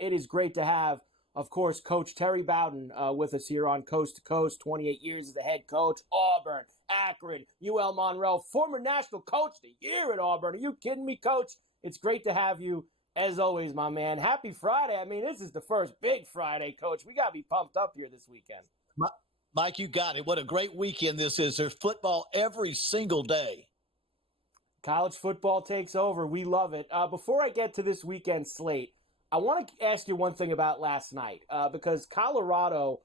it is great to have, of course, Coach Terry Bowden with us here on Coast to Coast. 28 years as the head coach, Auburn, Akron, UL Monroe, former National Coach of the Year at Auburn. Are you kidding me, Coach? It's great to have you, as always, my man. Happy Friday. I mean, this is the first big Friday, Coach. We got to be pumped up here this weekend. Mike, you got it. What a great weekend this is. There's football every single day. College football takes over. We love it. Before I get to this weekend slate, I want to ask you one thing about last night, because Colorado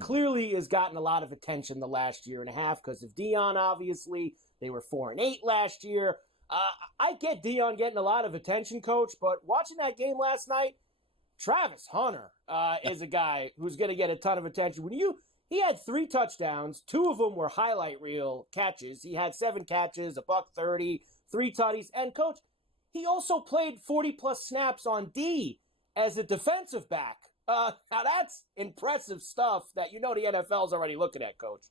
clearly has gotten a lot of attention the last year and a half because of Deion, obviously. They were 4-8 last year. I get Deion getting a lot of attention, Coach, but watching that game last night, Travis Hunter is a guy who's going to get a ton of attention. He had 3 touchdowns. 2 of them were highlight reel catches. He had 7 catches, $130, 3 tutties. And, Coach, he also played 40-plus snaps on D as a defensive back. Now, that's impressive stuff that the NFL's already looking at, Coach.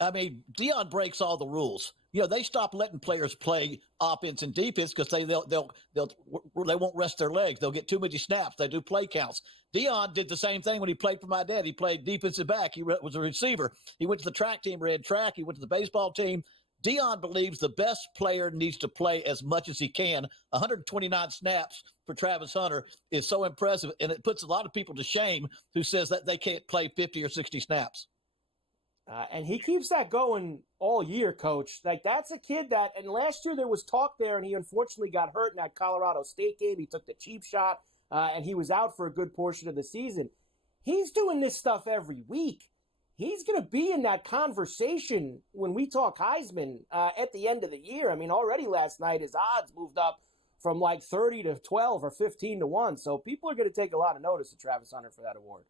I mean, Deion breaks all the rules. They stop letting players play offense and defense because they won't rest their legs. They'll get too many snaps. They do play counts. Deion did the same thing when he played for my dad. He played defensive back. He was a receiver. He went to the track team, ran track. He went to the baseball team. Deion believes the best player needs to play as much as he can. 129 snaps for Travis Hunter is so impressive, and it puts a lot of people to shame who says that they can't play 50 or 60 snaps. And he keeps that going all year, Coach. That's a kid and last year there was talk there, and he unfortunately got hurt in that Colorado State game. He took the cheap shot, and he was out for a good portion of the season. He's doing this stuff every week. He's going to be in that conversation when we talk Heisman at the end of the year. I mean, already last night his odds moved up from 30 to 12 or 15 to 1. So people are going to take a lot of notice of Travis Hunter for that award.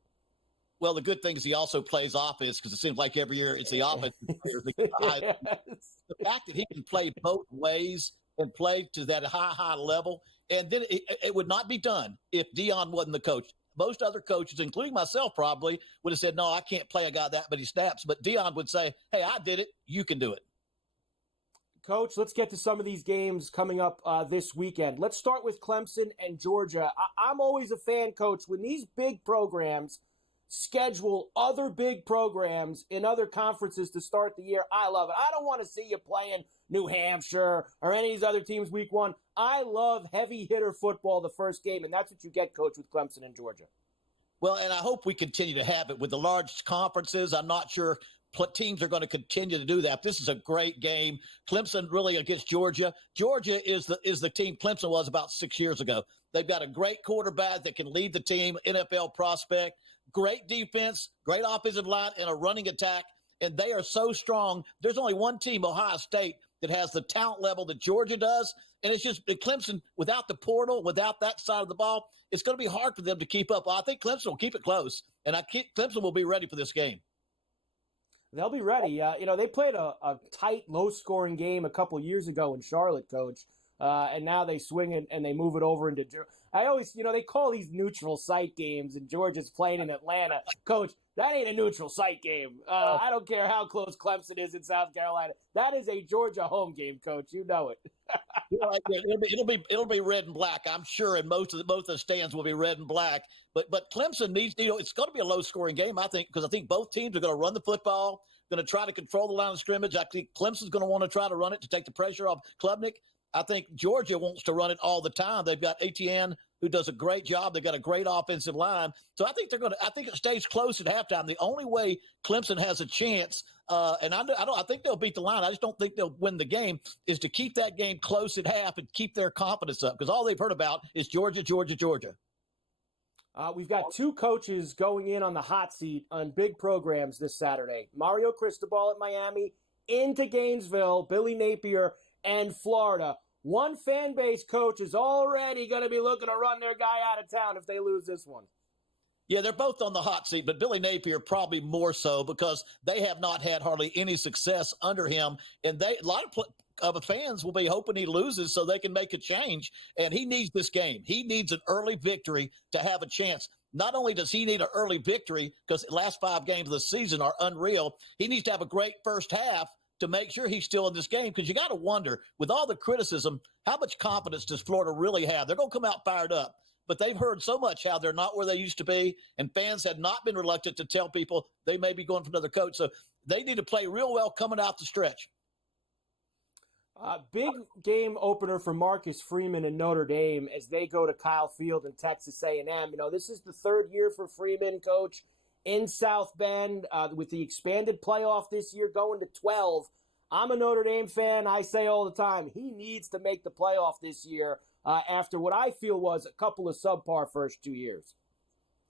Well, the good thing is he also plays offense because it seems like every year it's the offensive players. Yes. The fact that he can play both ways and play to that high level, and then it would not be done if Deion wasn't the coach. Most other coaches, including myself, probably would have said, no, I can't play a guy that many snaps. But Deion would say, hey, I did it. You can do it. Coach, let's get to some of these games coming up this weekend. Let's start with Clemson and Georgia. I'm always a fan, Coach, when these big programs schedule other big programs in other conferences to start the year. I love it. I don't want to see you playing New Hampshire or any of these other teams week 1. I love heavy hitter football the first game, and that's what you get, Coach, with Clemson and Georgia. Well, and I hope we continue to have it with the large conferences. I'm not sure teams are going to continue to do that. This is a great game. Clemson really against Georgia. Georgia is the team Clemson was about 6 years ago. They've got a great quarterback that can lead the team, NFL prospect, great defense, great offensive line, and a running attack. And they are so strong. There's only one team, Ohio State, that has the talent level that Georgia does. And it's just Clemson, without the portal, without that side of the ball, it's going to be hard for them to keep up. I think Clemson will keep it close, and Clemson will be ready for this game. They'll be ready. They played a tight, low-scoring game a couple years ago in Charlotte, Coach. And now they swing it and they move it over into Georgia. I always, they call these neutral site games, and Georgia's playing in Atlanta. Coach, that ain't a neutral site game. I don't care how close Clemson is in South Carolina. That is a Georgia home game, Coach. You know it. It'll be red and black, I'm sure, and both of the stands will be red and black. But Clemson needs, it's going to be a low-scoring game, I think, because I think both teams are going to run the football, going to try to control the line of scrimmage. I think Clemson's going to want to try to run it to take the pressure off Klubnik. I think Georgia wants to run it all the time. They've got Etienne, who does a great job. They've got a great offensive line. So I think I think it stays close at halftime. The only way Clemson has a chance, and I think they'll beat the line. I just don't think they'll win the game, is to keep that game close at half and keep their confidence up, because all they've heard about is Georgia, Georgia, Georgia. We've got 2 coaches going in on the hot seat on big programs this Saturday. Mario Cristobal at Miami, into Gainesville, Billy Napier, and Florida. One fan base, Coach, is already going to be looking to run their guy out of town if they lose this one. Yeah, they're both on the hot seat, but Billy Napier probably more so because they have not had hardly any success under him. And a lot of fans will be hoping he loses so they can make a change. And he needs this game. He needs an early victory to have a chance. Not only does he need an early victory because the last 5 games of the season are unreal, he needs to have a great first half to make sure he's still in this game, because you got to wonder, with all the criticism, how much confidence does Florida really have? They're going to come out fired up. but they've heard so much how they're not where they used to be, and fans had not been reluctant to tell people they may be going for another coach. So they need to play real well coming out the stretch. Big game opener for Marcus Freeman and Notre Dame as they go to Kyle Field and Texas A&M. This is the third year for Freeman, Coach, in South Bend with the expanded playoff this year going to 12. I'm a Notre Dame fan. I say all the time, he needs to make the playoff this year after what I feel was a couple of subpar first 2 years.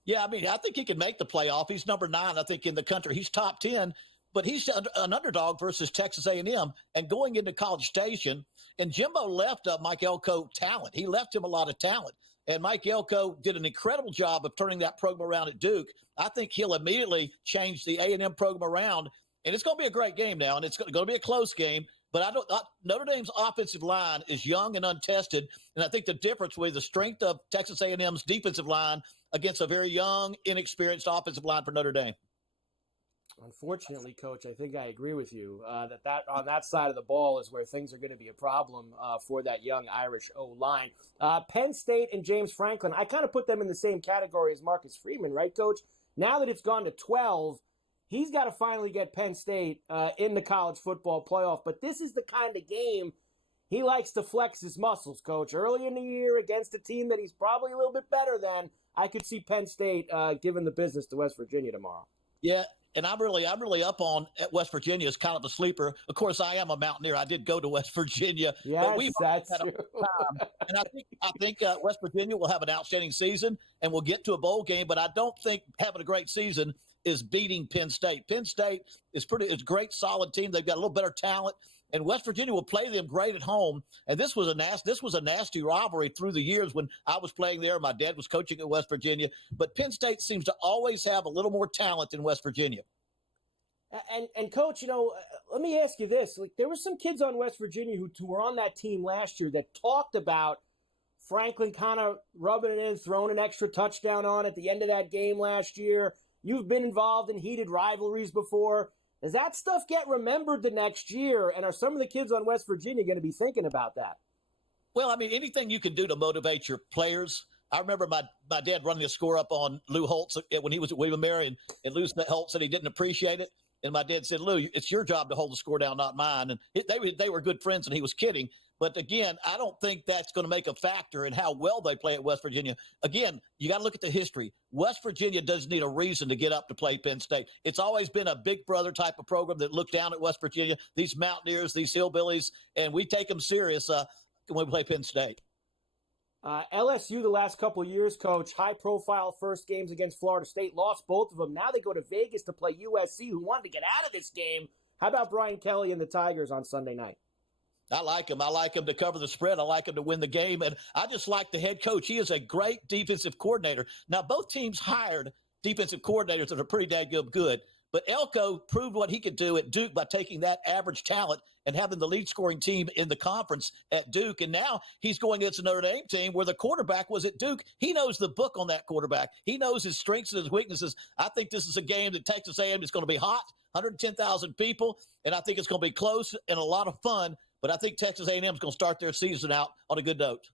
Yeah, I think he can make the playoff. He's number 9, I think, in the country. He's top 10. But he's an underdog versus Texas A&M and going into College Station. And Jimbo left Mike Elko talent. He left him a lot of talent. And Mike Elko did an incredible job of turning that program around at Duke. I think he'll immediately change the A&M program around. And it's going to be a great game now, and it's going to be a close game. But Notre Dame's offensive line is young and untested. And I think the difference with the strength of Texas A&M's defensive line against a very young, inexperienced offensive line for Notre Dame. Unfortunately, Coach, I think I agree with you that on that side of the ball is where things are going to be a problem for that young Irish O-line. Penn State and James Franklin, I kind of put them in the same category as Marcus Freeman, right, Coach? Now that it's gone to 12, he's got to finally get Penn State in the college football playoff. But this is the kind of game he likes to flex his muscles, Coach. Early in the year against a team that he's probably a little bit better than, I could see Penn State giving the business to West Virginia tomorrow. Yeah. And I'm really up on West Virginia as kind of a sleeper. Of course, I am a Mountaineer. I did go to West Virginia. Yes, but we've that's had true. Time. And I think West Virginia will have an outstanding season and will get to a bowl game. But I don't think having a great season is beating Penn State. Penn State is a great, solid team. They've got a little better talent. And West Virginia will play them great at home. And this was a nasty rivalry through the years when I was playing there. My dad was coaching at West Virginia. But Penn State seems to always have a little more talent than West Virginia. And Coach, let me ask you this. Like, there were some kids on West Virginia who were on that team last year that talked about Franklin kind of rubbing it in, throwing an extra touchdown on at the end of that game last year. You've been involved in heated rivalries before. Does that stuff get remembered the next year? And are some of the kids on West Virginia going to be thinking about that? Well, anything you can do to motivate your players. I remember my dad running a score up on Lou Holtz when he was at William & Mary, and Lou Holtz said he didn't appreciate it. And my dad said, Lou, it's your job to hold the score down, not mine. And they were good friends, and he was kidding. But, again, I don't think that's going to make a factor in how well they play at West Virginia. Again, you got to look at the history. West Virginia doesn't need a reason to get up to play Penn State. It's always been a big brother type of program that looked down at West Virginia, these Mountaineers, these hillbillies, and we take them serious when we play Penn State. LSU the last couple of years, Coach, high-profile first games against Florida State, lost both of them. Now they go to Vegas to play USC, who wanted to get out of this game. How about Brian Kelly and the Tigers on Sunday night? I like him. I like him to cover the spread. I like him to win the game. And I just like the head coach. He is a great defensive coordinator. Now, both teams hired defensive coordinators that are pretty daggum good. But Elko proved what he could do at Duke by taking that average talent and having the lead scoring team in the conference at Duke. And now he's going against a Notre Dame team where the quarterback was at Duke. He knows the book on that quarterback. He knows his strengths and his weaknesses. I think this is a game that Texas A&M is going to be hot, 110,000 people, and I think it's going to be close and a lot of fun. But I think Texas A&M is going to start their season out on a good note.